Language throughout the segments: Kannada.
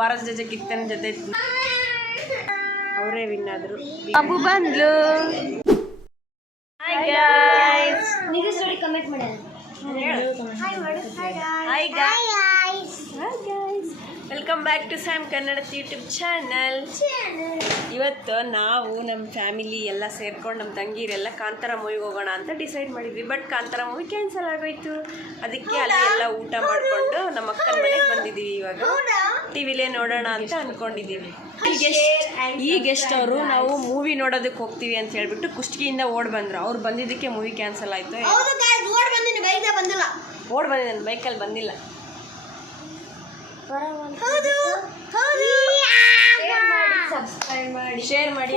ವಾರದ ಜೊತೆ ಕಿತ್ತನ ಜೊತೆ ಅವರೇ ವಿನ್ ಆದ್ರು. ಅಬ್ಬು ಬಂದ್ಲು. ಹಾಯ್ ಗೈಸ್, ನೀವು ಸ್ಟೋರಿ ಕಮೆಂಟ್ ಮಾಡಿ. Hi guys, welcome back to Sam Kannada YouTube channel. ಇವತ್ತು ನಾವು ನಮ್ಮ ಫ್ಯಾಮಿಲಿ ಎಲ್ಲ ಸೇರ್ಕೊಂಡು ನಮ್ಮ ತಂಗಿರೆಲ್ಲ ಕಾಂತಾರ ಮೂವಿಗೆ ಹೋಗೋಣ ಅಂತ ಡಿಸೈಡ್ ಮಾಡಿದ್ವಿ. ಬಟ್ ಕಾಂತಾರ ಮೂವಿ ಕ್ಯಾನ್ಸಲ್ ಆಗೋಯ್ತು. ಅದಕ್ಕೆ ಅಲ್ಲಿ ಎಲ್ಲ ಊಟ ಮಾಡಿಕೊಂಡು ನಮ್ಮ ಅಕ್ಕನ ಮನೆಗೆ ಬಂದಿದ್ದೀವಿ. ಇವಾಗ ಟಿವಿಲೇ ನೋಡೋಣ ಅಂತ ಅಂದ್ಕೊಂಡಿದ್ದೀವಿ. ಈ ಗೆಸ್ಟ್ ಅವರು ನಾವು ಮೂವಿ ನೋಡೋದಕ್ಕೆ ಹೋಗ್ತೀವಿ ಅಂತ ಹೇಳ್ಬಿಟ್ಟು ಕುಷ್ಟಗಿಯಿಂದ ಓಡ್ ಬಂದರು. ಅವ್ರು ಬಂದಿದ್ದಕ್ಕೆ ಮೂವಿ ಕ್ಯಾನ್ಸಲ್ ಆಯಿತು. ಓಡ್ ಬಂದಿದ್ದಾನೆ, ಬೈಕಲ್ಲಿ ಬಂದಿಲ್ಲ. ಶೇರ್ ಮಾಡಿ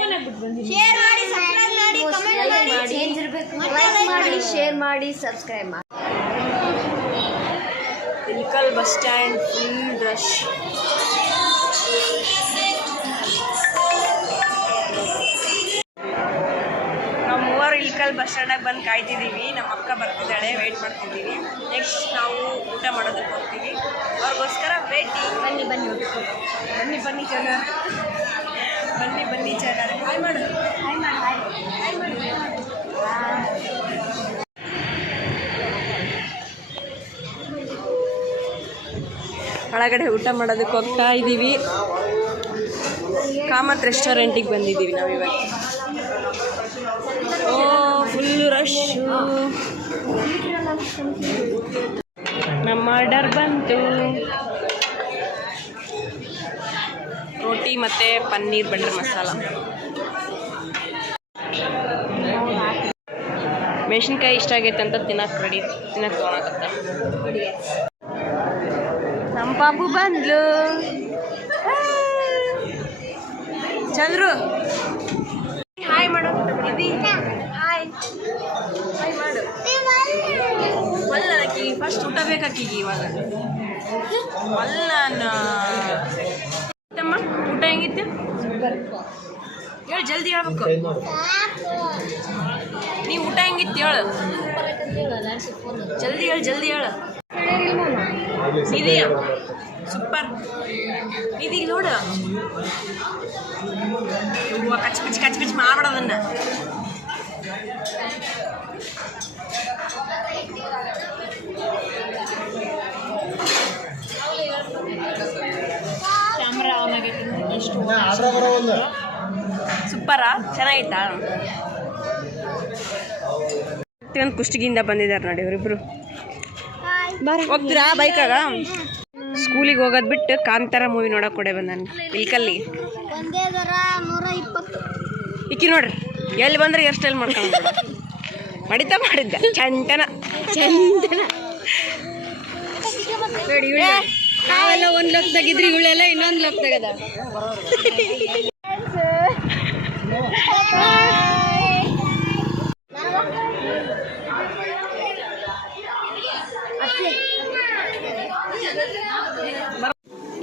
ಶೇರ್ ಮಾಡಿ ಸಬ್ಸ್ಕ್ರೈಬ್ ಮಾಡಿ. Ilkal bus stand full rush. ನಾವು ಮೂವರು ಇಲ್ಕಲ್ ಬಸ್ ಸ್ಟ್ಯಾಂಡಾಗಿ ಬಂದು ಕಾಯ್ತಿದ್ದೀವಿ. ನಮ್ಮ ಅಕ್ಕ ಬರ್ತಿದ್ದಾಳೆ, ವೆಯ್ಟ್ ಮಾಡ್ತಿದ್ದೀವಿ. ನೆಕ್ಸ್ಟ್ ನಾವು ಊಟ ಮಾಡೋದಕ್ಕೆ ಹೋಗ್ತೀವಿ. ಅವ್ರಿಗೋಸ್ಕರ ವೇಟಿಂಗ್. ಬನ್ನಿ ಬನ್ನಿ ಬನ್ನಿ ಬನ್ನಿ ಜನ, ಬನ್ನಿ ಬನ್ನಿ ಜನ. ಹಾಯ್ ಮಾಡು, ಹಾಯ್ ಮಾಡಿ, ಹಾಯ್ ಮಾಡಿ. ಒಳಗಡೆ ಊಟ ಮಾಡೋದಕ್ಕೆ ಹೋಗ್ತಾ ಇದ್ದೀವಿ. ಕಾಮತ್ ರೆಸ್ಟೋರೆಂಟಿಗೆ ಬಂದಿದ್ದೀವಿ ನಾವು ಇವಾಗ. ಓ ಫುಲ್ಲು ರಶ್ಶು. ನಮ್ಮ ಆರ್ಡರ್ ಬಂತು. ರೋಟಿ ಮತ್ತು ಪನ್ನೀರ್ ಬಟರ್ ಮಸಾಲ. ಮೆಣಸಿನ್ಕಾಯಿ ಇಷ್ಟ ಆಗೈತೆ ಅಂತ ತಿನ್ನಕ್ಕೆ ತೊಗೊಳಕತ್ತ. ನಮ್ಮ ಪಾಪು ಬಂದ್ಲು. ಚಂದ್ರು ಹಾಯ್ ಮಾಡು. ಹಾಯ್ ಹಾಯ್ ಮಾಡು. ಅಕ್ಕಿ ಫಸ್ಟ್ ಊಟ ಬೇಕಾಕಿಗೆ ಇವಾಗ. ಅಲ್ಲಮ್ಮ ಊಟ ಹೆಂಗಿತ್ತು ಹೇಳು, ಜಲ್ದಿ ಹೇಳ್ಬೇಕು. ನೀ ಊಟ ಹೆಂಗಿತ್ತು ಹೇಳು, ಜಲ್ದಿ ಹೇಳು, ಜಲ್ದಿ ಹೇಳು. ಇದೆಯಾ ಸೂಪರ್. ಇದೀಗ ನೋಡು, ಕಚ್ ಪಿಚ್ ಮಾಡ್ಬಿಡೋದನ್ನ. ಕ್ಯಾಮ್ರಾ ಆನ್ ಆಗೈತೆ. ಎಷ್ಟು ಸೂಪರಾ, ಚೆನ್ನಾಗಿತ್ತಾ? ಒಂದು ಕುಷ್ಟಗಿಯಿಂದ ಬಂದಿದ್ದಾರೆ ನೋಡಿ ಇವರಿಬ್ರು. ಹೋಗ್ತೀರಾ ಬೈಕಾಗ? ಸ್ಕೂಲಿಗೆ ಹೋಗೋದು ಬಿಟ್ಟು ಕಾಂತಾರ ಮೂವಿ ನೋಡೋಕೆ ಕೊಡೆ ಬಂದಾನೆ ಇಲ್ಕಲ್ಲಿ. ಇಕ್ಕಿ ನೋಡ್ರಿ, ಎಲ್ಲಿ ಬಂದ್ರೆ ಹೇರ್ ಸ್ಟೈಲ್ ಮಾಡ್ಕೊಂಡು ಮಡಿತ ಮಾಡಿದ್ದ ಚಂಟನ ನೋಡಿ. ನಾವೆಲ್ಲ ಒಂದು ಲೋಕ್ದಾಗಿದ್ರಿ, ಇವಳೆಲ್ಲ ಇನ್ನೊಂದು ಲೋಕ್ದಾಗದ.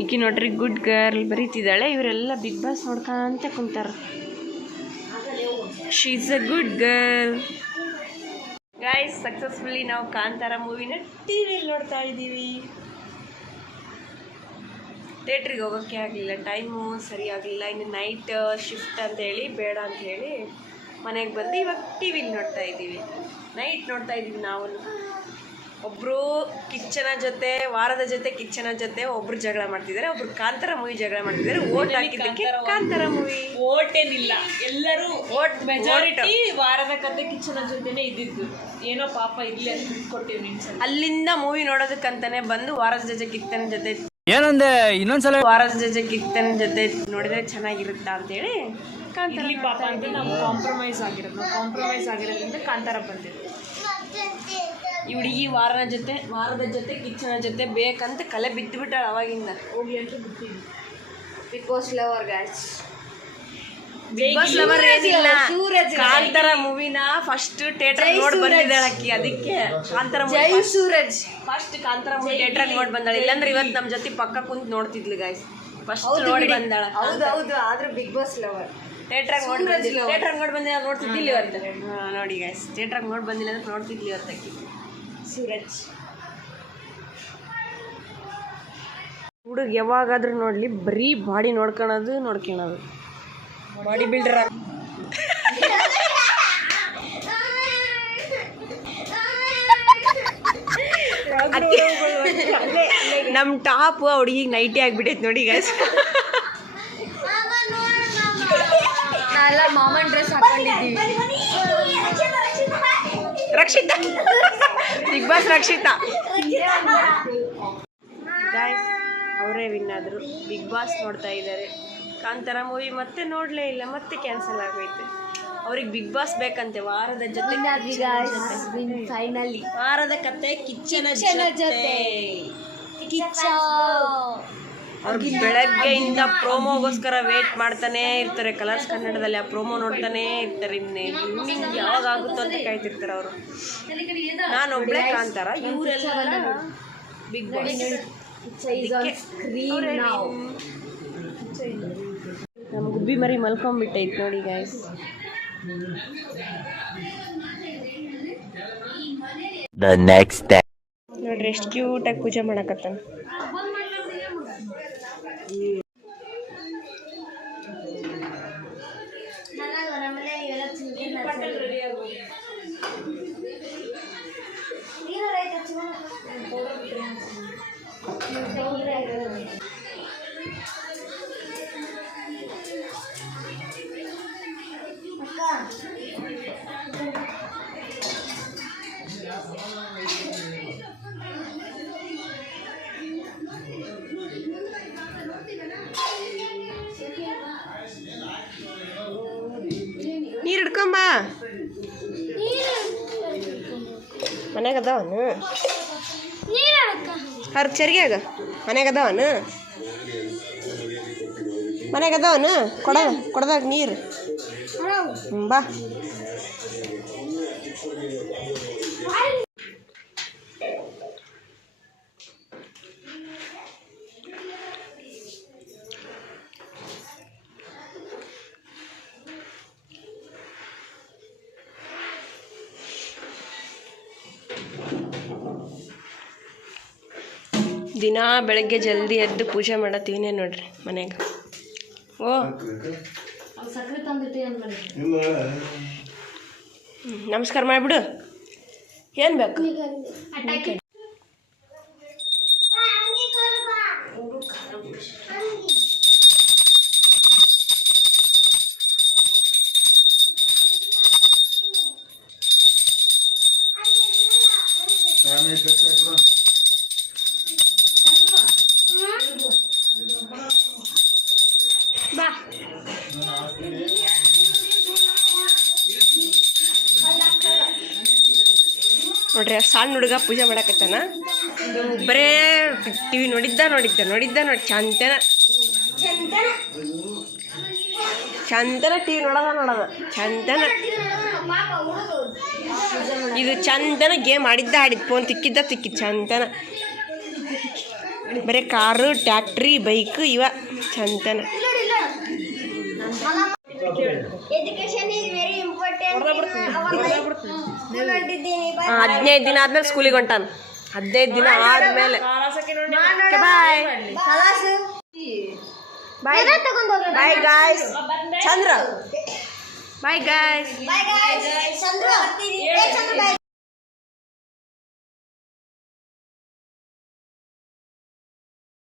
ಈಕಿ ನೋಡ್ರಿ ಗುಡ್ ಗರ್ಲ್ ಬರೀತಿದ್ದಾಳೆ. ಇವರೆಲ್ಲ ಬಿಗ್ ಬಾಸ್ ನೋಡ್ಕೊಂತ ಕುಂತಾರ. She is a good girl. Guys, successfully ನಾವು ಕಾಂತಾರ ಮೂವಿನ ಟಿವಿಯಲ್ಲಿ ನೋಡ್ತಾ ಇದ್ದೀವಿ. ಥಿಯೇಟ್ರಿಗೆ ಹೋಗೋಕ್ಕೆ ಆಗಲಿಲ್ಲ, ಟೈಮು ಸರಿ ಆಗಲಿಲ್ಲ. ಇನ್ನು ನೈಟ್ ಶಿಫ್ಟ್ ಅಂತೇಳಿ ಬೇಡ ಅಂಥೇಳಿ ಮನೆಗೆ ಬಂದು ಇವಾಗ ಟಿವಿಲಿ ನೋಡ್ತಾ ಇದ್ದೀವಿ. ನೈಟ್ ನೋಡ್ತಾ ಇದ್ದೀವಿ ನಾವು. ಒಬ್ಬರು ಕಿಚ್ಚನ ಜೊತೆ, ವಾರದ ಜೊತೆ ಕಿಚ್ಚನ ಜೊತೆ ಒಬ್ರು ಜಗಳ ಮಾಡ್ತಿದ್ದಾರೆ, ಒಬ್ರು ಕಾಂತಾರ ಮೂವಿ ಜಗಳ ಮಾಡ್ತಿದ್ದಾರೆ. ಓಟ್ ಹಾಕಿದ್ದಕ್ಕೆ ಕಾಂತಾರ ಮೂವಿ. ಓಟ್ ಏನಿಲ್ಲ, ಎಲ್ಲರೂ ಓಟ್ ಮೆಜಾರಿಟಿ ವಾರದ ಕತೆ ಕಿಚ್ಚನ ಜೊತೆನೇ ಇದ್ದಿದ್ದು. ಏನೋ ಪಾಪ ಇಲ್ಲಿ ಅಂತ ಬಿಟ್ಕೊಟ್ಟಿವಿ. ಅಲ್ಲಿಂದ ಮೂವಿ ನೋಡೋದಕ್ಕಂತಾನೆ ಬಂದು ವಾರದ ಜೊತೆ ಕಿತ್ತನ ಜೊತೆ ಏನಂದೆ ಇನ್ನೊಂದ್ಸಲ ವಾರದ ಜೊತೆ ಕಿತ್ತನ ಜೊತೆ ನೋಡಿದ್ರೆ ಚೆನ್ನಾಗಿರುತ್ತಾ ಅಂತೇಳಿ ಕಾಂತಾರ ಪಾಪ ಅಂತ ನಾವು ಕಾಂಪ್ರಮೈಸ್ ಆಗಿರೋದ್ರಿಂದ ಕಾಂತಾರ ಬಂದಿದ್ದು. ಈ ಹುಡುಗಿ ವಾರದ ಜೊತೆ ಕಿಚ್ಚನ ಜೊತೆ ಬೇಕಂತ ಕಲೆ ಬಿದ್ದುಬಿಟ್ಟಾಳ ಅವಾಗಿಂದ. ಹೋಗ್ಲಿ ಅಂತ ಬಿಟ್ಟಿದ್ವಿ. Bigg Boss lover guys. Bigg Boss lover ಏನಿಲ್ಲ, ಕಾಂತಾರ ಮೂವಿನ ಫಸ್ಟ್ ಥಿಯೇಟರ್ ನೋಡಿ ಬಂದಿದ್ದಾಳೆ ಅಕ್ಕಿ. ಅದಕ್ಕೆ Kantara movie Suraj first Kantara movie theatre ನೋಡಿ ಬಂದಾಳೆ. ಇಲ್ಲಾಂದ್ರೆ ಇವತ್ತು ನಮ್ಮ ಜೊತೆ ಪಕ್ಕ ಕುಂತು ನೋಡ್ತಿದ್ಲು ಗಾಯ್ಸ್. ಫಸ್ಟ್ ನೋಡಿ ಬಂದಾಳ. ಹೌದು, ಆದ್ರೆ ಬಿಗ್ ಬಾಸ್ ಲವರ್. ಥಿಯೇಟ್ರಾಗ ನೋಡಿ ಬಂದಿಲ್ಲ ನೋಡ್ತಿದ್ದಿಲ್ಲ ಇವತ್ತು. ನೋಡಿ ಗೈಸ್, ಥಿಯೇಟ್ರಾಗ ನೋಡಿ ಬಂದಿಲ್ಲ ಅಂದ್ರೆ ನೋಡ್ತಿದ್ಲಿ ಇವತ್ತಕ್ಕೆ. ಸೂರಜ್ ಹುಡುಗ ಯಾವಾಗಾದ್ರೂ ನೋಡ್ಲಿ ಬರೀ ಬಾಡಿ ನೋಡ್ಕೊಳೋದು ಬಾಡಿ ಬಿಲ್ಡರ್ ನಮ್ಮ ಟಾಪ್ ಹುಡುಗಿಗೆ ನೈಟಿ ಆಗ್ಬಿಟ್ಟೈತೆ ನೋಡಿ ಗೈಸ್. ನಾವೆಲ್ಲ ಮಾಮನ್ ಡ್ರೆಸ್ ಹಾಕೊಂಡಿದ್ದೀವಿ. Rakshita Bigg Boss Rakshita guys ಅವರೇ ವಿನ್ ಆದರು. ಬಿಗ್ ಬಾಸ್ ನೋಡ್ತಾ ಇದ್ದಾರೆ. ಕಾಂತಾರ ಮೂವಿ ಮತ್ತೆ ನೋಡಲೇ ಇಲ್ಲ, ಮತ್ತೆ ಕ್ಯಾನ್ಸಲ್ ಆಗೋಯ್ತು. ಅವ್ರಿಗೆ ಬಿಗ್ ಬಾಸ್ ಬೇಕಂತೆ. ವಾರದ ಜೊತೆ ಫೈನಲಿ ವಾರದ ಕತೆ ಕಿಚ್ಚನ ಜೊತೆ. ಅವ್ರಿಗೆ ಬೆಳಗ್ಗೆಯಿಂದ ಪ್ರೋಮೋಗೋಸ್ಕರ ವೇಟ್ ಮಾಡ್ತಾನೆ ಇರ್ತಾರೆ. ಕಲರ್ಸ್ ಕನ್ನಡದಲ್ಲಿ ಆ ಪ್ರೋಮೋ ನೋಡ್ತಾನೆ ಇರ್ತಾರೆ. ಇನ್ನೇನು ಯಾವಾಗ ಆಗುತ್ತೋ ಅಂತ ಕಾಯ್ತಿರ್ತಾರೆ ಅವರು. ನಾನೊಬ್ಳೆ ಕಾಂತಾರ, ಇವರೆಲ್ಲ ಬಿಗ್ ಬಾಸ್. ನಮ್ಮ ಗುಬ್ಬಿ ಮರಿ ಮಲ್ಕೊಂಡ್ಬಿಟ್ಟೈತೆ ನೋಡಿ ಗೈಸ್. The next day. ನೋಡ್ರಿ ಎಷ್ಟು ಕ್ಯೂಟಾಗಿ ಪೂಜೆ ಮಾಡಕತ್ತಾನ. ನೀರು ಹಿಡ್ಕೊಂಬ. ಮನ್ಯಾಗ ಅದಾವನು ಹರ್ ಚರಿಗ್ಯಾಗ ಮನ್ಯಾಗ ಅದಾವನು ಕೊಡದಾಗ ನೀರು ಬಾ. ದಿನ ಬೆಳಗ್ಗೆ ಜಲ್ದಿ ಎದ್ದು ಪೂಜೆ ಮಾಡತ್ತೀವಿನೇ ನೋಡ್ರಿ ಮನ್ಯಾಗ. ಓ ನಮಸ್ಕಾರ ಮಾಡಿಬಿಡು. ಏನು ಬೇಕು? ನೋಡ್ರಿ ಸಣ್ಣ ಹುಡುಗ ಪೂಜೆ ಮಾಡಕತ್ತಾನ. ಬರೇ ಟಿವಿ ನೋಡಿದ್ದ ಚಂದನ ಟಿವಿ ನೋಡೋದ ಚಂದನ. ಇದು ಚಂದನ ಗೇಮ್ ಆಡಿದ್ದ ಫೋನ್ ತಿಕ್ಕಿದ್ದ ಚಂದನ. ಬರೀ ಕಾರು ಟ್ಯಾಕ್ಟ್ರಿ ಬೈಕ್ ಇವ Chandana. Education is very important. 15 ದಿನ ಆದ್ಮೇಲೆ ಸ್ಕೂಲಿಗೆ ಹೊಂಟಾನ. 15 ದಿನ ಆದ್ಮೇಲೆ ಬಾಯ್ ಬಾಯ್ ಗಾಯ್ಸ್. ಚಂದ್ರ ಬಾಯ್ ಗಾಯ್ಸ್.